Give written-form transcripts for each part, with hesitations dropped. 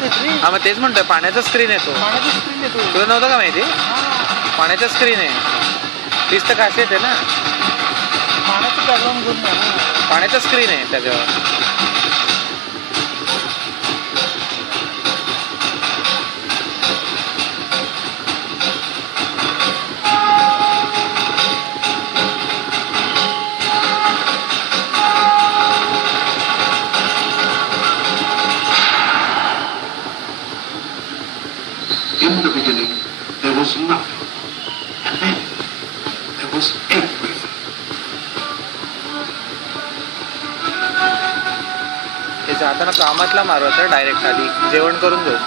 हा मग तेच म्हणतोय, पाण्याचा स्क्रीन येतो. तुला नव्हतं का माहिती? पाण्याचा स्क्रीन आहे. तीच तर खासियत आहे ना, पाण्याचा स्क्रीन आहे त्याच्यावर. In the beginning, there was nothing, and then there was everything. ते जाताना कामातला मारू आता डायरेक्ट, आधी जेवण करून जाऊ.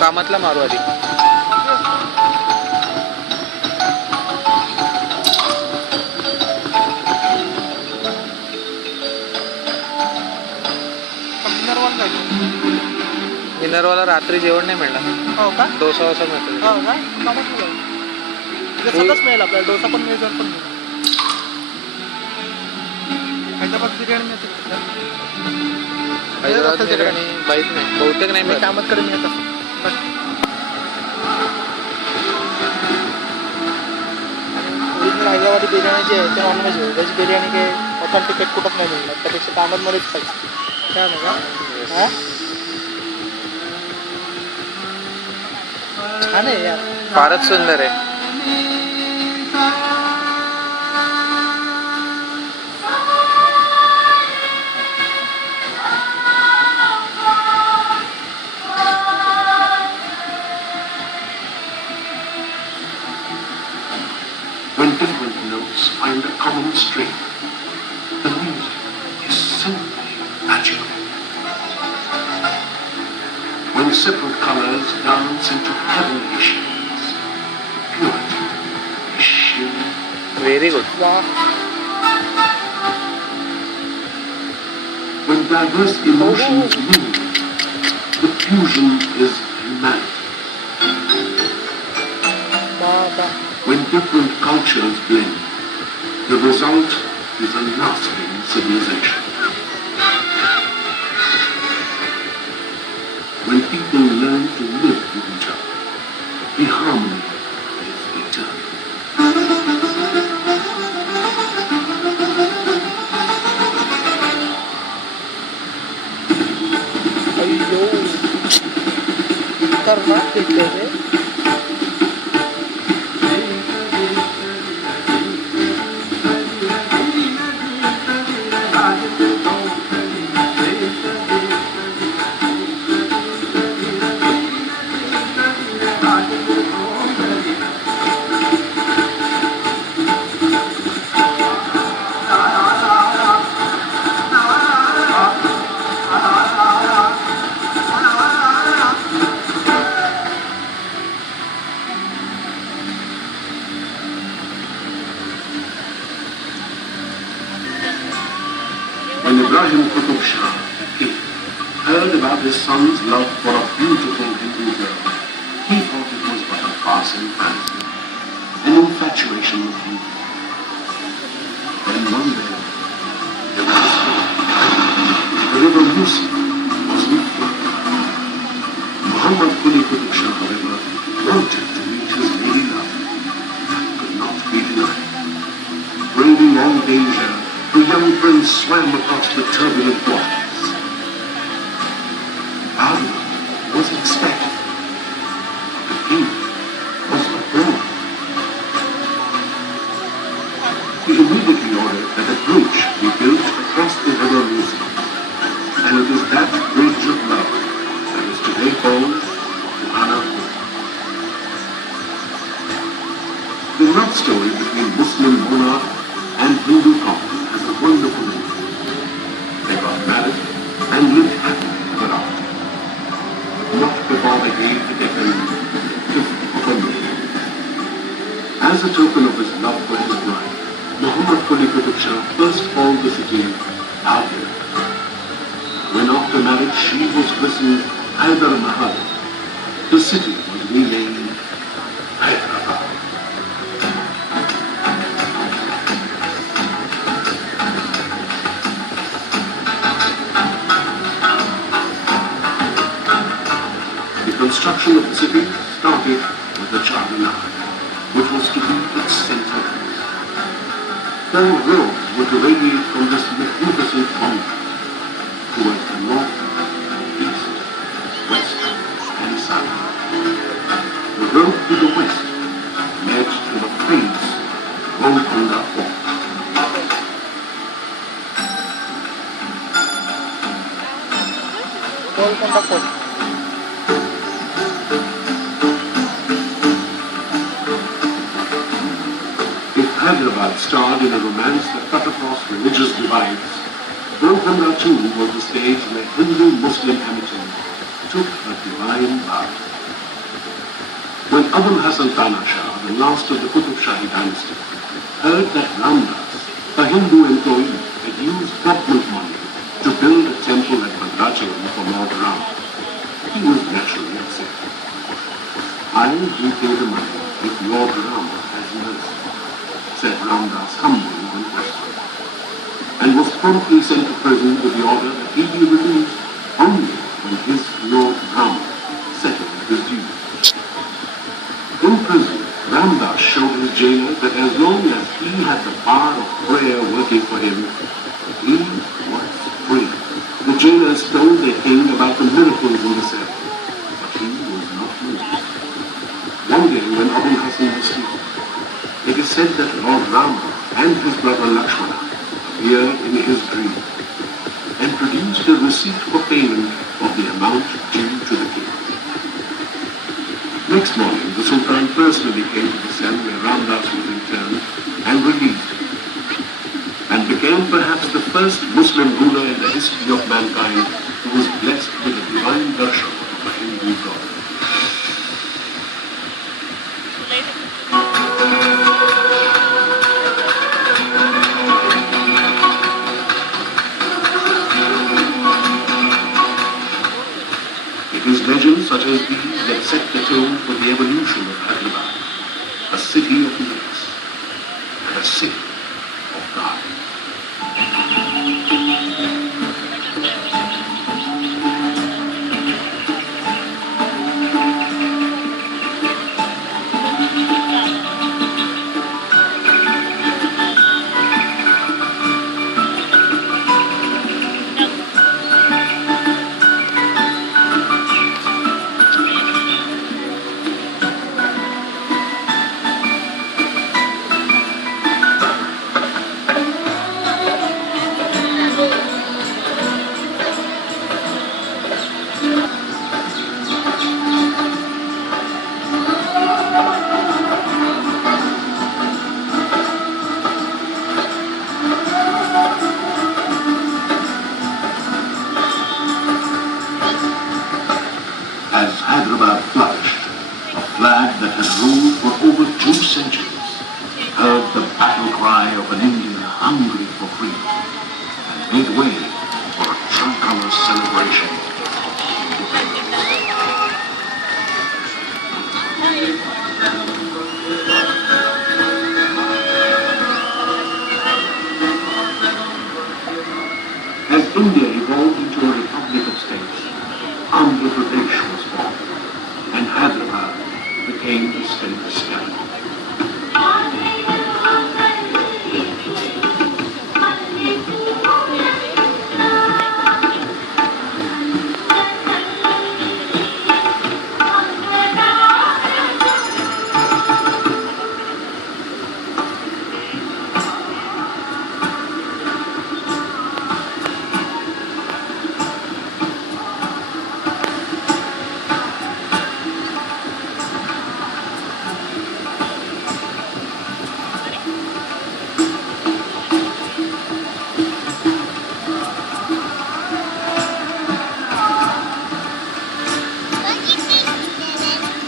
कामातला मारू आधी. डिनरवाला रात्री जेवण नाही मिळणार. हो का? डोसा वसा मिळतो. हो का? सगळंच मिळेल आपल्याला, डोसा पण मिळेल, पण मिळेल. हैदराबाद बिर्याणी मिळते. हैदराबाद बिर्याणी माहीत नाही, बहुतेक नाही मिळत. कामतकडे मिळत असं. ओरिजिनल हैदराबादी बिर्याणी जी आहे ते नॉनव्हेज आहे. व्हेज बिर्याणी काही ऑथेंटिकेट कुठंच नाही मिळणार, त्यापेक्षा कामतमध्येच पाहिजे. काय नाही का? हां छान आहे यार, फारच सुंदर आहे. When different notes find a common string, the music is simply magical. When separate colors dance into heavenly shades, purity is sheer. Very good. वा. When diverse emotions move, the fusion is humanity. When different cultures blend, the result is a lasting civilization. When people learn to live with each other, the harmony is eternal. अय्यो खतरनाक घेतले रे. When Ibrahim Qutb Shah, the king, heard about his son's love for a beautiful Hindu girl, he thought it was but a passing fancy, an infatuation of youth. Then one day, there was a storm. The river Musi was in flood. Muhammad Quli Qutb Shah, however, wanted to meet his lady love. That could not be denied. Braving all danger, the young prince swam across the turbulent waters. Argument was expected. The king was abroad. He immediately ordered that a bridge be built across the river Musi. And it is that bridge of love that is today called Subhanallah. The love story between Muslim monarch and Hindu couple has a wonderful ending. They got married and lived happily ever after. But not before they gave the decade the gift of a maid. As a token of his love for his bride, Muhammad Quli Qutb Shah first called the city Agra. When after marriage she was christened Hyder Mahal, the city was renamed Hyderabad. Charminar, which was to be its center. 4 roads were to radiate from this magnificent fountain towards the north, east, west, and south. The road to the west led to the famous Golconda Fort. Golconda fort. If Hyderabad starred in a romance that cut across religious divides, Golconda too was the stage where Hindu-Muslim amity took a divine bath. When Abul Hasan Tana Shah, the last of the Qutub Shahi dynasty, heard that Ramdas, a Hindu employee, had used government money to build a temple at Bhadrachalam for Lord Ram, he was naturally upset. "I will repay the money if Lord Ram has mercy," said Ramdas humbly when questioned, and was promptly sent to prison with the order that he be released only when his Lord Ram settled his dues. In prison, Ramdas showed his jailer that as long as he had the power of prayer working for him, he was free. The jailers told their king about the miracles in the cell, but he was not moved. One day when Abul Hasan was sleeping, it is said that Lord Rama and his brother Lakshmana appeared in his dream and produced a receipt for payment of the amount due to the king. Next morning, the Sultan personally came to the cell where Ramdas was interned and released him, and became perhaps the first Muslim ruler in the history of mankind who was blessed with a divine darshan of a Hindu god. It is legends such as these that set the tone for the evolution of Hyderabad, a city of myths and a city of God. As Hyderabad flourished, a flag that had ruled for over 2 centuries heard the battle cry of an India hungry for freedom and made way for a tricolor celebration of independence. As India evolved into a republic of states, Andhra Pradesh was born, and Hyderabad became the state's capital.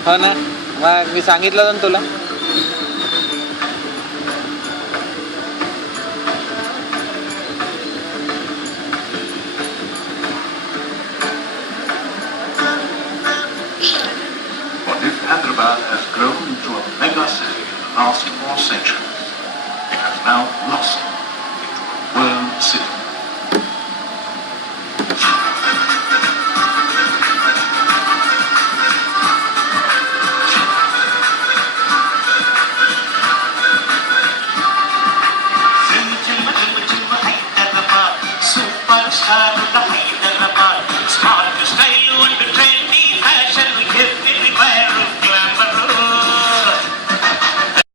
हो ना, मग मी सांगितलं ना तुला. But if Hyderabad has grown into a mega city in the last 4 centuries, it has now blossomed into a world city. Have